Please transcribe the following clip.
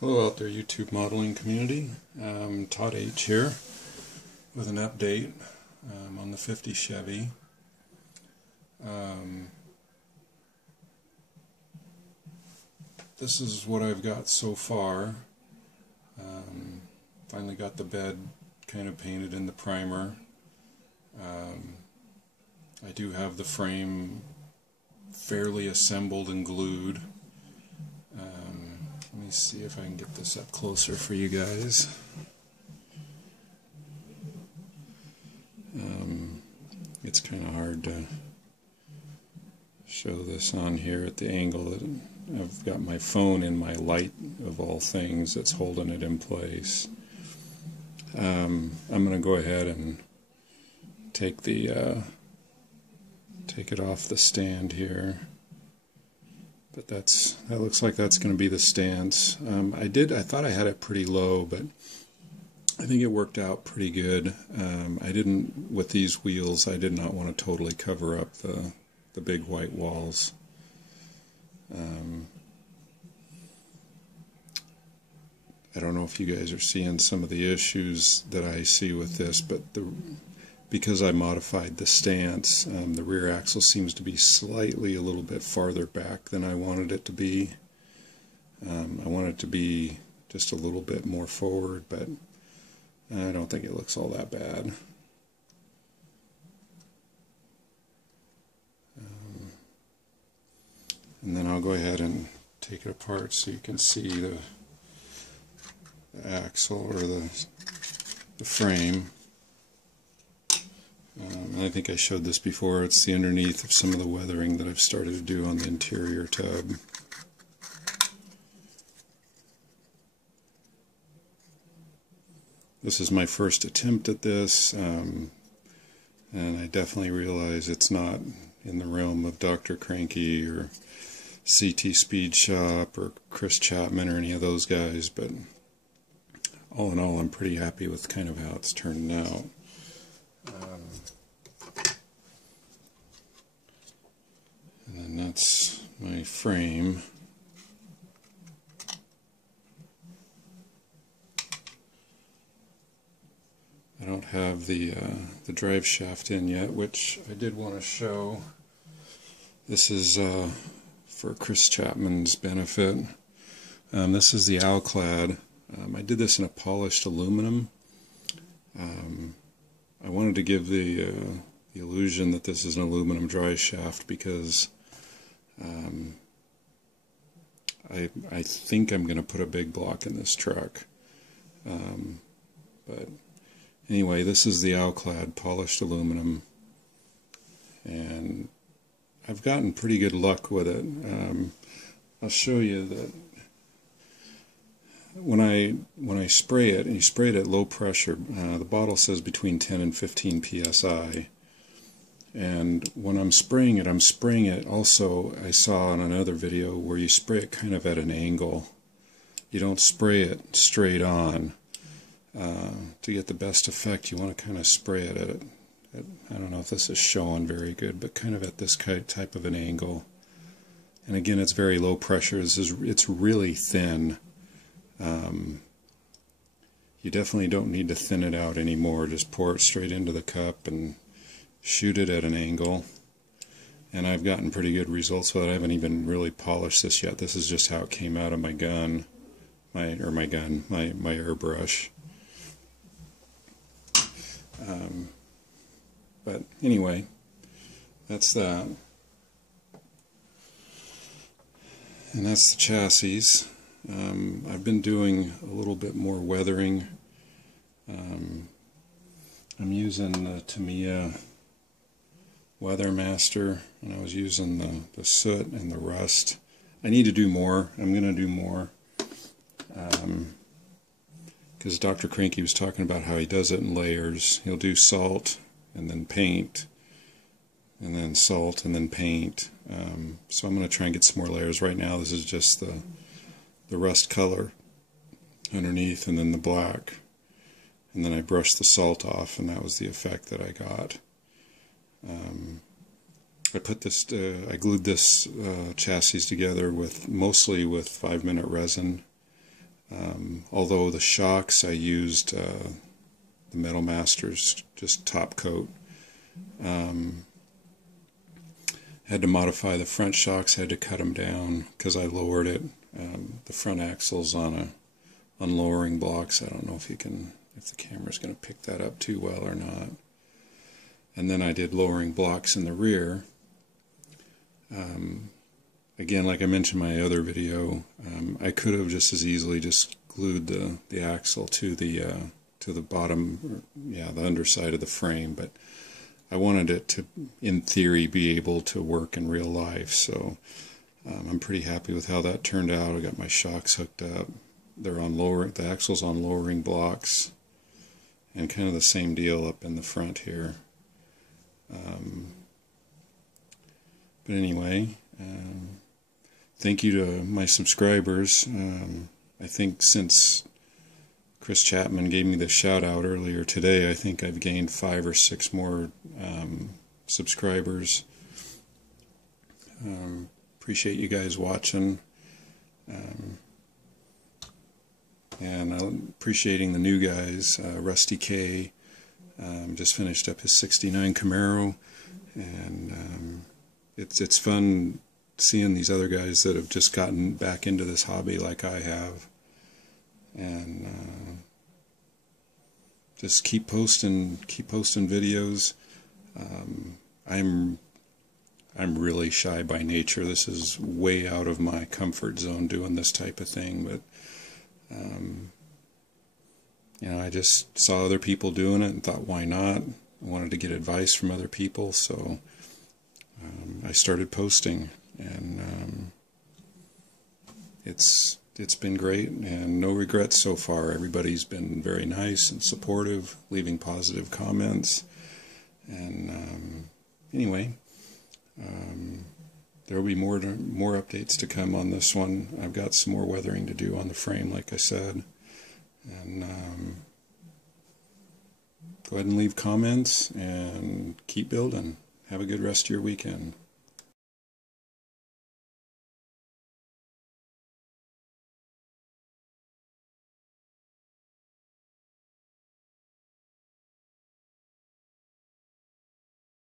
Hello out there, YouTube modeling community. Todd H here with an update on the 50 Chevy. This is what I've got so far. Finally got the bed kind of painted in the primer. I do have the frame fairly assembled and glued. Let me see if I can get this up closer for you guys. It's kind of hard to show this on here at the angle. I've got my phone in my light, of all things, that's holding it in place. I'm going to go ahead and take it off the stand here. But that looks like that's going to be the stance. I thought I had it pretty low, but I think it worked out pretty good. With these wheels, I did not want to totally cover up the big white walls. I don't know if you guys are seeing some of the issues that I see with this, but because I modified the stance, the rear axle seems to be slightly a little bit farther back than I wanted it to be. I want it to be just a little bit more forward, but I don't think it looks all that bad. And then I'll go ahead and take it apart so you can see the axle or the frame. I think I showed this before. It's the underneath of some of the weathering that I've started to do on the interior tub. This is my first attempt at this, and I definitely realize it's not in the realm of Dr. Cranky or CT Speed Shop or Chris Chapman or any of those guys, but all in all, I'm pretty happy with kind of how it's turned out. And then that's my frame. I don't have the drive shaft in yet, which I did want to show. This is for Chris Chapman's benefit. This is the Owlclad. I did this in a polished aluminum. I wanted to give the illusion that this is an aluminum drive shaft because I think I'm going to put a big block in this truck. But anyway, this is the Owlclad polished aluminum, and I've gotten pretty good luck with it. I'll show you that when I spray it, and you spray it at low pressure, the bottle says between 10 and 15 psi. And when I'm spraying it also, I saw in another video where you spray it kind of at an angle. You don't spray it straight on. To get the best effect, you want to kind of spray it at I don't know if this is showing very good, but kind of at this type of an angle. And again, it's very low pressure. It's really thin. You definitely don't need to thin it out anymore. Just pour it straight into the cup and shoot it at an angle. And I've gotten pretty good results with it. I haven't even really polished this yet. This is just how it came out of my gun, my airbrush. But anyway, that's that. And that's the chassis. I've been doing a little bit more weathering. I'm using the Tamiya Weathermaster, and I was using the soot and the rust. I need to do more. I'm going to do more. Because Dr. Cranky was talking about how he does it in layers. He'll do salt and then paint, and then salt and then paint. So I'm going to try and get some more layers. Right now this is just the rust color underneath and then the black. And then I brushed the salt off, and that was the effect that I got. I glued this chassis together mostly with 5-minute resin. Although the shocks I used the Metal Masters just top coat. Had to modify the front shocks, had to cut them down because I lowered it. The front axle's on lowering blocks. I don't know if the camera's going to pick that up too well or not. And then I did lowering blocks in the rear. Again, like I mentioned in my other video, I could have just as easily just glued the axle to the bottom, the underside of the frame, but I wanted it to, in theory, be able to work in real life. So I'm pretty happy with how that turned out. I got my shocks hooked up. They're on the axle's on lowering blocks, and kind of the same deal up in the front here. But anyway, thank you to my subscribers. I think since Chris Chapman gave me the shout out earlier today, I think I've gained 5 or 6 more subscribers. Appreciate you guys watching. And I'm appreciating the new guys. Rusty K just finished up his '69 Camaro, and it's fun seeing these other guys that have just gotten back into this hobby like I have. And just keep posting videos. I'm really shy by nature. This is way out of my comfort zone doing this type of thing, but I just saw other people doing it and thought, why not? I wanted to get advice from other people, so I started posting, and it's been great, and no regrets so far. Everybody's been very nice and supportive, leaving positive comments. And anyway, there will be more updates to come on this one. I've got some more weathering to do on the frame, like I said. And go ahead and leave comments and keep building. Have a good rest of your weekend.